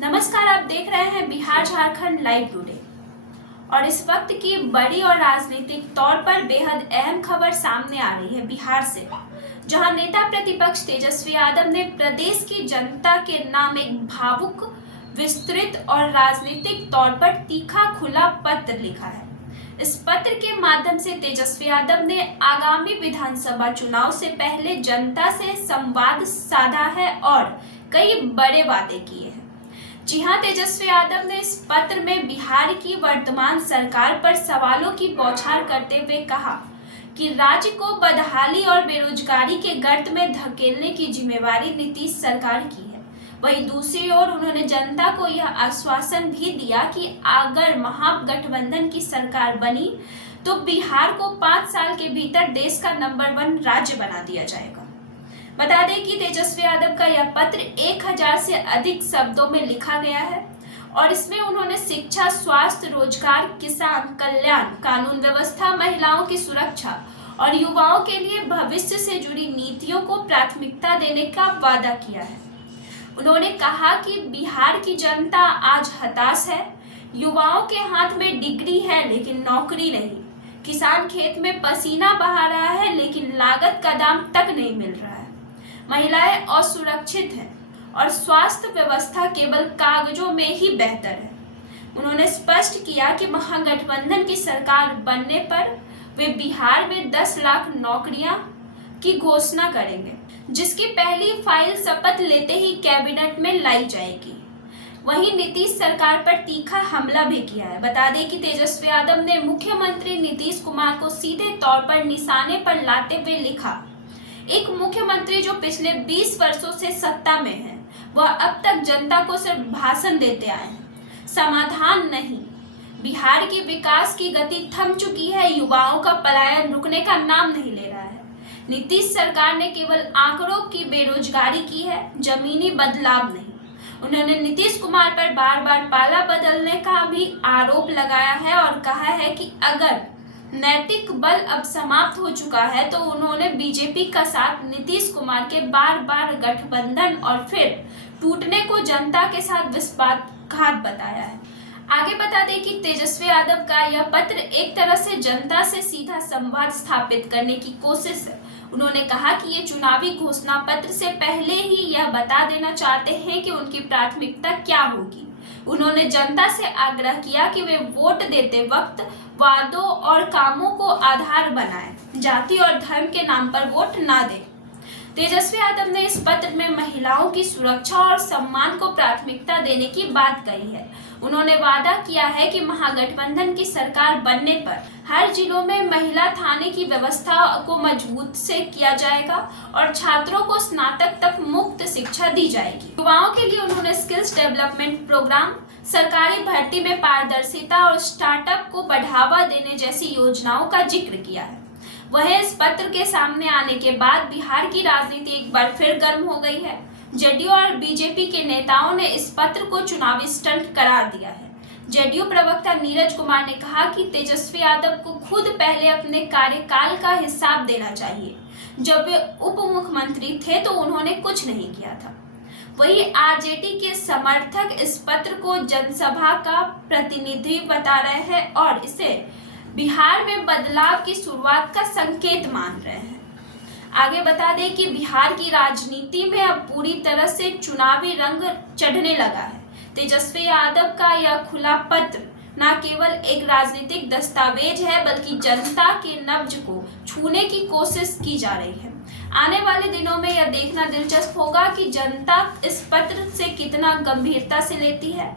नमस्कार, आप देख रहे हैं बिहार झारखंड लाइव टुडे। और इस वक्त की बड़ी और राजनीतिक तौर पर बेहद अहम खबर सामने आ रही है बिहार से, जहां नेता प्रतिपक्ष तेजस्वी यादव ने प्रदेश की जनता के नाम एक भावुक, विस्तृत और राजनीतिक तौर पर तीखा खुला पत्र लिखा है। इस पत्र के माध्यम से तेजस्वी यादव ने आगामी विधानसभा चुनाव से पहले जनता से संवाद साधा है और कई बड़े वादे किए हैं। जी हां, तेजस्वी यादव ने इस पत्र में बिहार की वर्तमान सरकार पर सवालों की बौछार करते हुए कहा कि राज्य को बदहाली और बेरोजगारी के गर्त में धकेलने की जिम्मेवारी नीतीश सरकार की है। वहीं दूसरी ओर उन्होंने जनता को यह आश्वासन भी दिया कि अगर महागठबंधन की सरकार बनी तो बिहार को 5 साल के भीतर देश का नंबर 1 राज्य बना दिया जाएगा। बता दें कि तेजस्वी यादव का यह पत्र 1000 से अधिक शब्दों में लिखा गया है और इसमें उन्होंने शिक्षा, स्वास्थ्य, रोजगार, किसान कल्याण, कानून व्यवस्था, महिलाओं की सुरक्षा और युवाओं के लिए भविष्य से जुड़ी नीतियों को प्राथमिकता देने का वादा किया है। उन्होंने कहा कि बिहार की जनता आज हताश है। युवाओं के हाथ में डिग्री है लेकिन नौकरी नहीं। किसान खेत में पसीना बहा रहा है लेकिन लागत का दाम तक नहीं मिल रहा है। महिलाएं असुरक्षित हैं और स्वास्थ्य व्यवस्था केवल कागजों में ही बेहतर है। उन्होंने स्पष्ट किया कि महागठबंधन की सरकार बनने पर वे बिहार में 10 लाख नौकरियां की घोषणा करेंगे, जिसकी पहली फाइल शपथ लेते ही कैबिनेट में लाई जाएगी। वहीं नीतीश सरकार पर तीखा हमला भी किया है। बता दें कि तेजस्वी यादव ने मुख्यमंत्री नीतीश कुमार को सीधे तौर पर निशाने पर लाते हुए लिखा, एक मुख्यमंत्री जो पिछले 20 वर्षों से सत्ता में है, वह अब तक जनता को सिर्फ भाषण देते आए हैं, समाधान नहीं। बिहार की विकास की गति थम चुकी है, युवाओं का पलायन रुकने का नाम नहीं ले रहा है। नीतीश सरकार ने केवल आंकड़ों की बेरोजगारी की है, जमीनी बदलाव नहीं। उन्होंने नीतीश कुमार पर बार बार पाला बदलने का भी आरोप लगाया है और कहा है कि अगर नैतिक बल अब समाप्त हो चुका है तो उन्होंने बीजेपी का साथ नीतीश कुमार के बार बार गठबंधन और फिर टूटने को जनता के साथ विश्वासघात बताया है। आगे बता दें कि तेजस्वी यादव का यह पत्र एक तरह से जनता से सीधा संवाद स्थापित करने की कोशिश है। उन्होंने कहा कि ये चुनावी घोषणा पत्र से पहले ही यह बता देना चाहते हैं कि उनकी प्राथमिकता क्या होगी। उन्होंने जनता से आग्रह किया कि वे वोट देते वक्त वादों और कामों को आधार बनाएं, जाति और धर्म के नाम पर वोट ना दें। तेजस्वी यादव ने इस पत्र में महिलाओं की सुरक्षा और सम्मान को प्राथमिकता देने की बात कही है। उन्होंने वादा किया है कि महागठबंधन की सरकार बनने पर हर जिलों में महिला थाने की व्यवस्था को मजबूत से किया जाएगा और छात्रों को स्नातक तक मुफ्त शिक्षा दी जाएगी। युवाओं के लिए उन्होंने स्किल्स डेवलपमेंट प्रोग्राम, सरकारी भर्ती में पारदर्शिता और स्टार्टअप को बढ़ावा देने जैसी योजनाओं का जिक्र किया है। वहीं इस पत्र के सामने आने के बाद बिहार की राजनीति एक बार फिर गर्म हो गई है। जेडीयू और बीजेपी के नेताओं ने इस पत्र को चुनावी स्टंट करार दिया है। जेडीयू प्रवक्ता नीरज कुमार ने कहा कि तेजस्वी यादव को खुद पहले अपने कार्यकाल का हिसाब देना चाहिए। जब वे उप मुख्यमंत्री थे तो उन्होंने कुछ नहीं किया था। वहीं आरजेडी के समर्थक इस पत्र को जनसभा का प्रतिनिधि बता रहे हैं और इसे बिहार में बदलाव की शुरुआत का संकेत मान रहे हैं। आगे बता दें कि बिहार की राजनीति में अब पूरी तरह से चुनावी रंग चढ़ने लगा है। तेजस्वी यादव का यह खुला पत्र न केवल एक राजनीतिक दस्तावेज है बल्कि जनता के नब्ज को छूने की कोशिश की जा रही है। आने वाले दिनों में यह देखना दिलचस्प होगा कि जनता इस पत्र से कितना गंभीरता से लेती है।